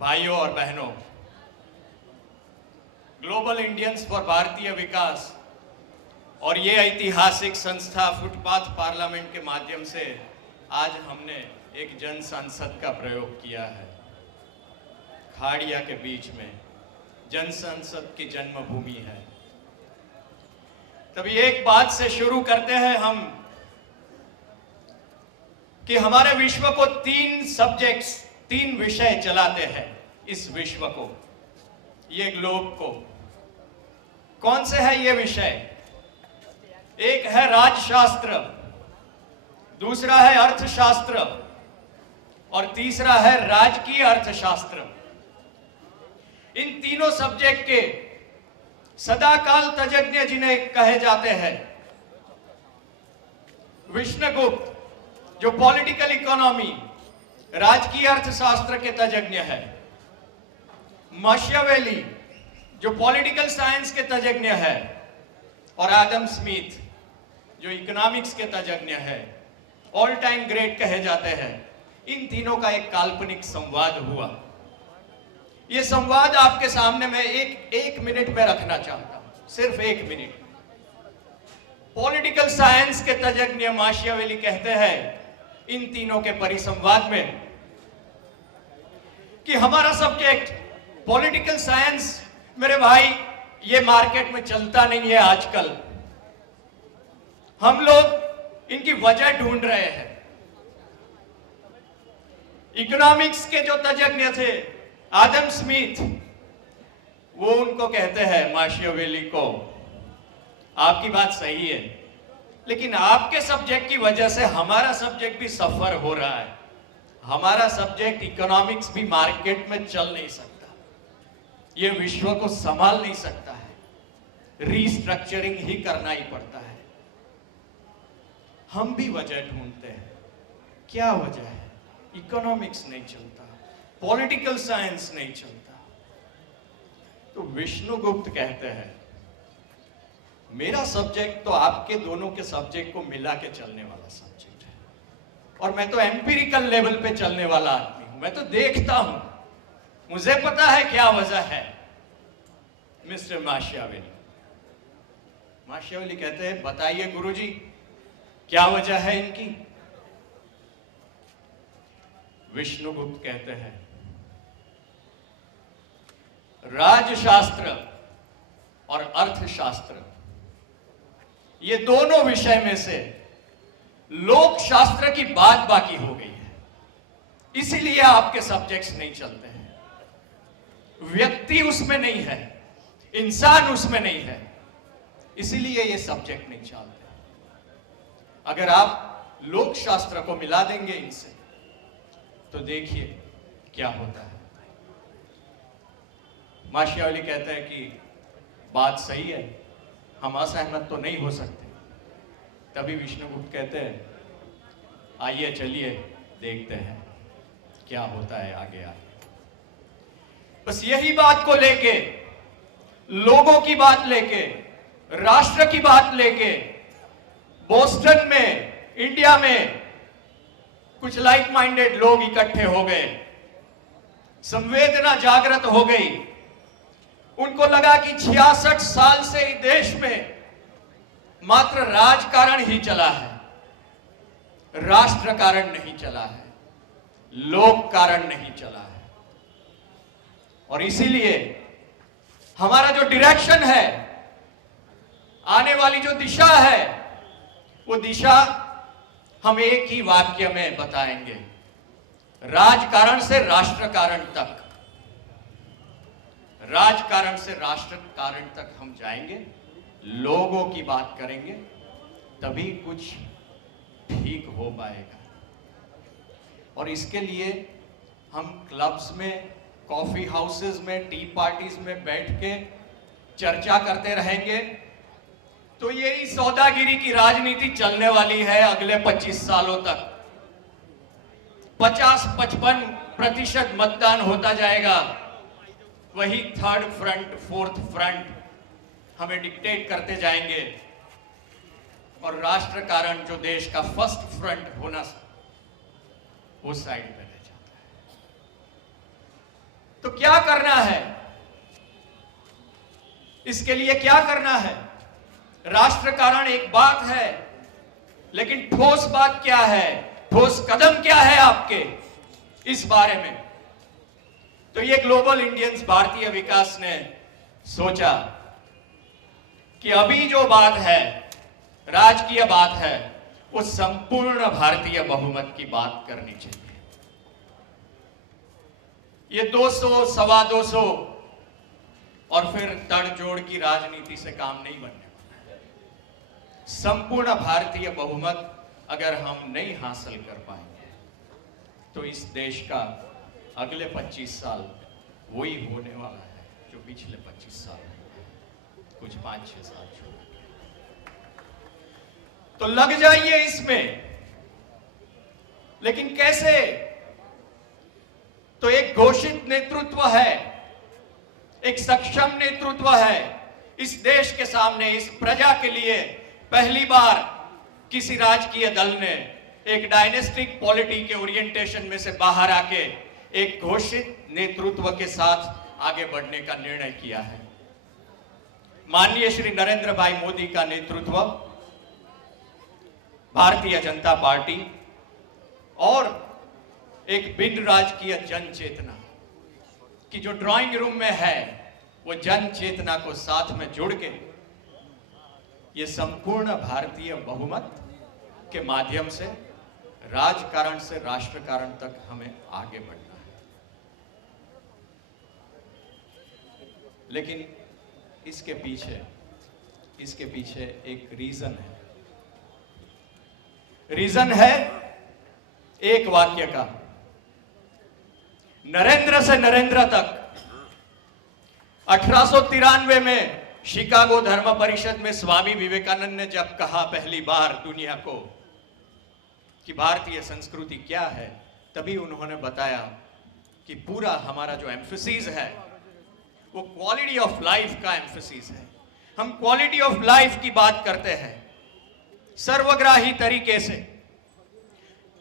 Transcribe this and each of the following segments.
भाइयों और बहनों, ग्लोबल इंडियंस फॉर भारतीय विकास और ये ऐतिहासिक संस्था फुटपाथ पार्लियामेंट के माध्यम से आज हमने एक जन संसद का प्रयोग किया है। खाड़िया के बीच में जन संसद की जन्मभूमि है। तभी एक बात से शुरू करते हैं हम कि हमारे विश्व को तीन विषय चलाते हैं। इस विश्व को, ये ग्लोब को कौन से है ये विषय? एक है राजशास्त्र, दूसरा है अर्थशास्त्र और तीसरा है राजकीय अर्थशास्त्र। इन तीनों सब्जेक्ट के सदाकाल तज्ञ जिन्हें कहे जाते हैं, विष्णुगुप्त जो पॉलिटिकल इकोनॉमी राजकीय अर्थशास्त्र के तज्ञ है, माशियावेली जो पॉलिटिकल साइंस के तज्ञ है और एडम स्मिथ जो इकोनॉमिक्स के तज्ञ है, ऑल टाइम ग्रेट कहे जाते हैं। इन तीनों का एक काल्पनिक संवाद हुआ। यह संवाद आपके सामने मैं एक मिनट में रखना चाहता हूं, सिर्फ 1 मिनट। पॉलिटिकल साइंस के तज्ञ माशियावेली कहते हैं इन तीनों के परिसंवाद में कि हमारा सब्जेक्ट पॉलिटिकल साइंस, मेरे भाई, ये मार्केट में चलता नहीं है आजकल। हम लोग इनकी वजह ढूंढ रहे हैं। इकोनॉमिक्स के जो तज्ञ थे एडम स्मिथ, वो उनको कहते हैं माशियावेली को, आपकी बात सही है, लेकिन आपके सब्जेक्ट की वजह से हमारा सब्जेक्ट भी सफर हो रहा है। हमारा सब्जेक्ट इकोनॉमिक्स भी मार्केट में चल नहीं सकता, ये विश्व को संभाल नहीं सकता है, रीस्ट्रक्चरिंग ही करना ही पड़ता है। हम भी वजह ढूंढते हैं, क्या वजह है? इकोनॉमिक्स नहीं चलता, पॉलिटिकल साइंस नहीं चलता। तो विष्णुगुप्त कहते हैं मेरा सब्जेक्ट तो आपके दोनों के सब्जेक्ट को मिला के चलने वाला सब्जेक्ट है, और मैं तो एम्पिरिकल लेवल पे चलने वाला आदमी हूं। मैं तो देखता हूं, मुझे पता है क्या वजह है। मिस्टर माशियावेली कहते हैं बताइए गुरुजी, क्या वजह है इनकी? विष्णुगुप्त कहते हैं राजशास्त्र और अर्थशास्त्र, ये दोनों विषय में से लोक शास्त्र की बात बाकी हो गई है, इसीलिए आपके सब्जेक्ट्स नहीं चलते हैं। व्यक्ति उसमें नहीं है, इंसान उसमें नहीं है, इसीलिए ये सब्जेक्ट नहीं चलते। अगर आप लोक शास्त्र को मिला देंगे इनसे तो देखिए क्या होता है। माशियावेली कहते हैं कि बात सही है, हम असहमत तो नहीं हो सकते। तभी विष्णुगुप्त कहते हैं आइए चलिए देखते हैं क्या होता है आगे आगे। बस यही बात को लेके, लोगों की बात लेके, राष्ट्र की बात लेके बोस्टन में, इंडिया में कुछ लाइक माइंडेड लोग इकट्ठे हो गए, संवेदना जागृत हो गई। उनको लगा कि 66 साल से इस देश में मात्र राजकारण ही चला है, राष्ट्र कारण नहीं चला है, लोक कारण नहीं चला है। और इसीलिए हमारा जो डायरेक्शन है, आने वाली जो दिशा है, वो दिशा हम एक ही वाक्य में बताएंगे, राजकारण से राष्ट्र कारण तक। राजकारण से राष्ट्र कारण तक हम जाएंगे, लोगों की बात करेंगे, तभी कुछ ठीक हो पाएगा। और इसके लिए हम क्लब्स में, कॉफी हाउसेस में, टी पार्टीज में बैठ के चर्चा करते रहेंगे, तो यही सौदागिरी की राजनीति चलने वाली है अगले 25 सालों तक। 50-55% मतदान होता जाएगा, वही थर्ड फ्रंट, फोर्थ फ्रंट हमें डिक्टेट करते जाएंगे, और राष्ट्र कारण जो देश का फर्स्ट फ्रंट होना, वो साइड पे रह जाता है। तो क्या करना है, इसके लिए क्या करना है? राष्ट्र कारण एक बात है, लेकिन ठोस बात क्या है, ठोस कदम क्या है आपके इस बारे में? तो ये ग्लोबल इंडियंस भारतीय विकास ने सोचा कि अभी जो बात है, राजकीय बात है, वो संपूर्ण भारतीय बहुमत की बात करनी चाहिए। ये 200, सवा 200 और फिर तड़जोड़ की राजनीति से काम नहीं बनने वाला। संपूर्ण भारतीय बहुमत अगर हम नहीं हासिल कर पाएंगे तो इस देश का अगले 25 साल वही होने वाला है जो पिछले 25 साल, कुछ 5-6 साल छोड़। तो लग जाइए इसमें, लेकिन कैसे? तो एक घोषित नेतृत्व है, एक सक्षम नेतृत्व है इस देश के सामने, इस प्रजा के लिए। पहली बार किसी राजकीय दल ने एक डायनेस्टिक पॉलिटी के ओरिएंटेशन में से बाहर आके एक घोषित नेतृत्व के साथ आगे बढ़ने का निर्णय किया है। माननीय श्री नरेंद्र भाई मोदी का नेतृत्व, भारतीय जनता पार्टी और एक बिन राजकीय जन चेतना की जो ड्राइंग रूम में है, वो जन चेतना को साथ में जोड़ के ये संपूर्ण भारतीय बहुमत के माध्यम से राजकारण से राष्ट्रकारण तक हमें आगे बढ़ना है। लेकिन इसके पीछे एक रीजन है। रीजन है एक वाक्य का, नरेंद्र से नरेंद्र तक। 1893 में शिकागो धर्म परिषद में स्वामी विवेकानंद ने जब कहा पहली बार दुनिया को कि भारतीय संस्कृति क्या है, तभी उन्होंने बताया कि पूरा हमारा जो एम्फेसिस है वो क्वालिटी ऑफ लाइफ का एम्फेसिस है। हम क्वालिटी ऑफ लाइफ की बात करते हैं सर्वग्राही तरीके से,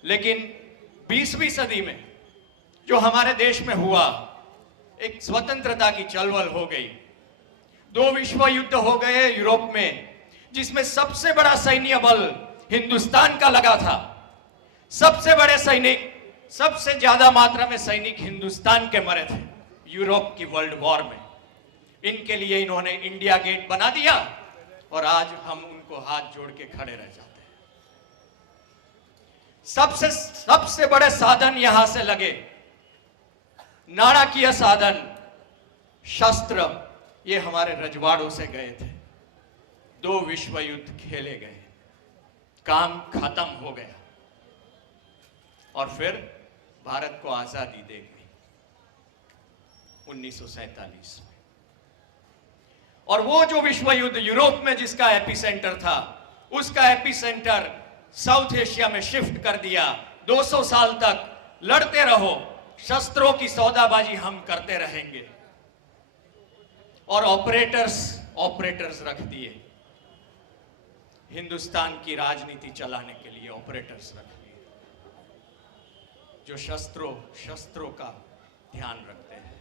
लेकिन 20वीं सदी में जो हमारे देश में हुआ, एक स्वतंत्रता की चलवल हो गई, 2 विश्व युद्ध हो गए यूरोप में, जिसमें सबसे बड़ा सैन्य बल हिंदुस्तान का लगा था। सबसे बड़े सैनिक, सबसे ज्यादा मात्रा में सैनिक हिंदुस्तान के मरे थे यूरोप की वर्ल्ड वॉर में। इनके लिए इन्होंने इंडिया गेट बना दिया और आज हम उनको हाथ जोड़ के खड़े रह जाते हैं। सबसे बड़े साधन यहां से लगे, नाणाकीय साधन, शस्त्र, ये हमारे रजवाड़ों से गए थे। 2 विश्व युद्ध खेले गए, काम खत्म हो गया और फिर भारत को आजादी दे गई 1947 में। और वो जो विश्व युद्ध यूरोप में जिसका एपिसेंटर था, उसका एपिसेंटर साउथ एशिया में शिफ्ट कर दिया। 200 साल तक लड़ते रहो, शस्त्रों की सौदाबाजी हम करते रहेंगे। और ऑपरेटर्स रख दिए, हिंदुस्तान की राजनीति चलाने के लिए ऑपरेटर्स रख दिए, जो शस्त्रों का ध्यान रखते हैं,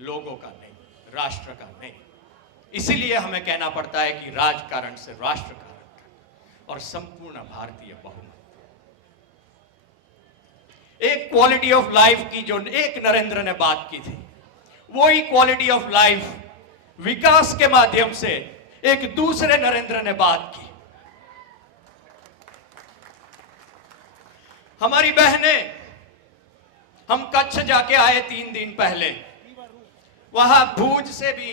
लोगों का नहीं, राष्ट्र का नहीं। इसीलिए हमें कहना पड़ता है कि राजकारण से राष्ट्रकारण और संपूर्ण भारतीय बहुमत। एक क्वालिटी ऑफ लाइफ की जो एक नरेंद्र ने बात की थी, वही क्वालिटी ऑफ लाइफ विकास के माध्यम से एक दूसरे नरेंद्र ने बात की। हमारी बहनें, हम कच्छ जाके आए 3 दिन पहले, वहां भूज से भी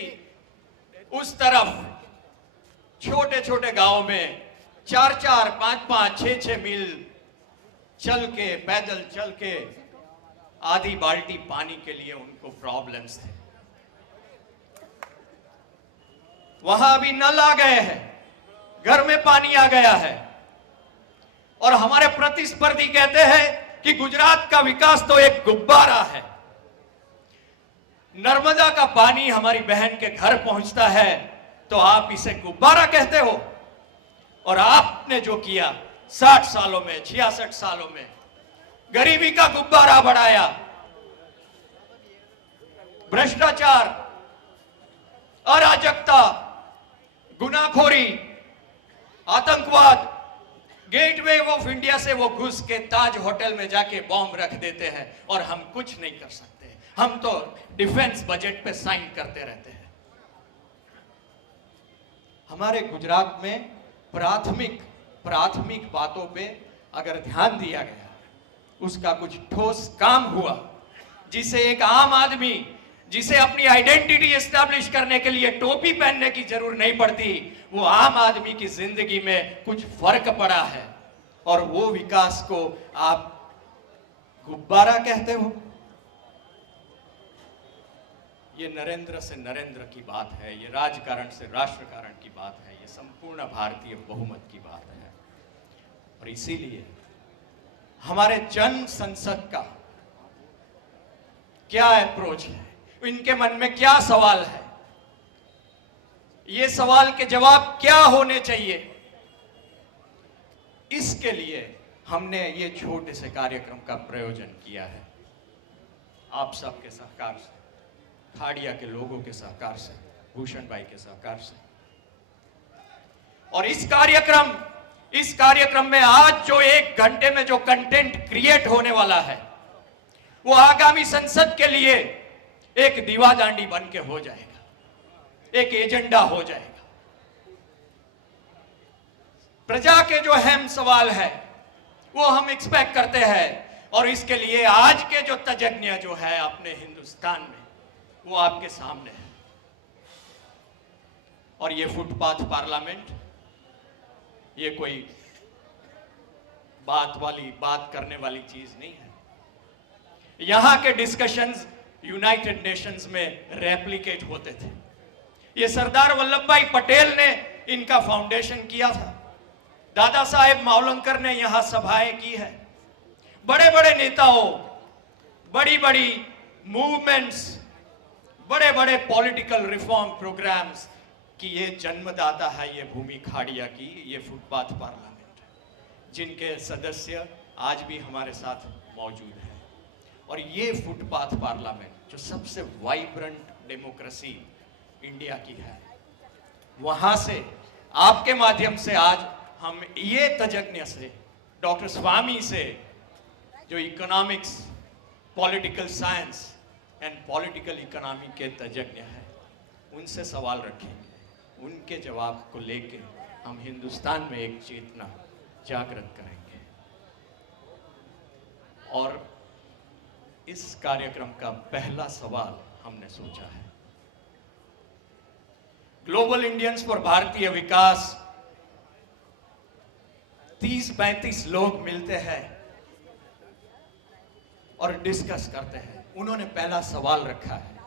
उस तरफ छोटे छोटे गांव में 4-4, 5-5, 6-6 मील चल के, पैदल चल के आधी बाल्टी पानी के लिए उनको प्रॉब्लम्स थे। वहां अभी नल आ गए हैं, घर में पानी आ गया है, और हमारे प्रतिस्पर्धी कहते हैं कि गुजरात का विकास तो एक गुब्बारा है। नर्मदा का पानी हमारी बहन के घर पहुंचता है तो आप इसे गुब्बारा कहते हो। और आपने जो किया 60 सालों में, 66 सालों में, गरीबी का गुब्बारा बढ़ाया, भ्रष्टाचार, अराजकता, गुनाखोरी, आतंकवाद, गेटवे ऑफ इंडिया से वो घुस के ताज होटल में जाके बॉम्ब रख देते हैं और हम कुछ नहीं कर सकते। हम तो डिफेंस बजट पे साइन करते रहते हैं। हमारे गुजरात में प्राथमिक बातों पे अगर ध्यान दिया गया, उसका कुछ ठोस काम हुआ, जिसे एक आम आदमी, जिसे अपनी आइडेंटिटी एस्टैब्लिश करने के लिए टोपी पहनने की जरूरत नहीं पड़ती, वो आम आदमी की जिंदगी में कुछ फर्क पड़ा है। और वो विकास को आप गुब्बारा कहते हो। ये नरेंद्र से नरेंद्र की बात है, ये राजकारण से राष्ट्रकारण की बात है, ये संपूर्ण भारतीय बहुमत की बात है। और इसीलिए हमारे जन संसद का क्या अप्रोच है, इनके मन में क्या सवाल है, ये सवाल के जवाब क्या होने चाहिए, इसके लिए हमने ये छोटे से कार्यक्रम का प्रयोजन किया है। आप सबके सहकार से, खाड़िया के लोगों के सहकार से, भूषण भाई के सहकार से। और इस कार्यक्रम में आज जो 1 घंटे में जो कंटेंट क्रिएट होने वाला है, वो आगामी संसद के लिए एक दीवादांडी बन के हो जाएगा, एक एजेंडा हो जाएगा। प्रजा के जो अहम सवाल है वो हम एक्सपेक्ट करते हैं, और इसके लिए आज के जो तज्ञ जो है अपने हिंदुस्तान में, वो आपके सामने है। और ये फुटपाथ पार्लियामेंट ये कोई बात करने वाली चीज नहीं है। यहां के डिस्कशंस यूनाइटेड नेशंस में रेप्लिकेट होते थे। ये सरदार वल्लभ भाई पटेल ने इनका फाउंडेशन किया था। दादा साहेब मावलंकर ने यहां सभाएं की है। बड़े बड़े नेताओं, बड़ी बड़ी मूवमेंट्स, बड़े बड़े पॉलिटिकल रिफॉर्म प्रोग्राम्स की ये जन्मदाता है ये भूमि खाड़िया की, ये फुटपाथ पार्लियामेंट, जिनके सदस्य आज भी हमारे साथ मौजूद हैं। और ये फुटपाथ पार्लियामेंट जो सबसे वाइब्रेंट डेमोक्रेसी इंडिया की है, वहां से आपके माध्यम से आज हम ये तज्ञ से, डॉक्टर स्वामी से, जो economics, political science and political economy के तज्ञ हैं, उनसे सवाल रखेंगे। उनके जवाब को लेके हम हिंदुस्तान में एक चेतना जागृत करेंगे। और इस कार्यक्रम का पहला सवाल हमने सोचा है, ग्लोबल इंडियंस फॉर भारतीय विकास 30-35 लोग मिलते हैं और डिस्कस करते हैं। उन्होंने पहला सवाल रखा है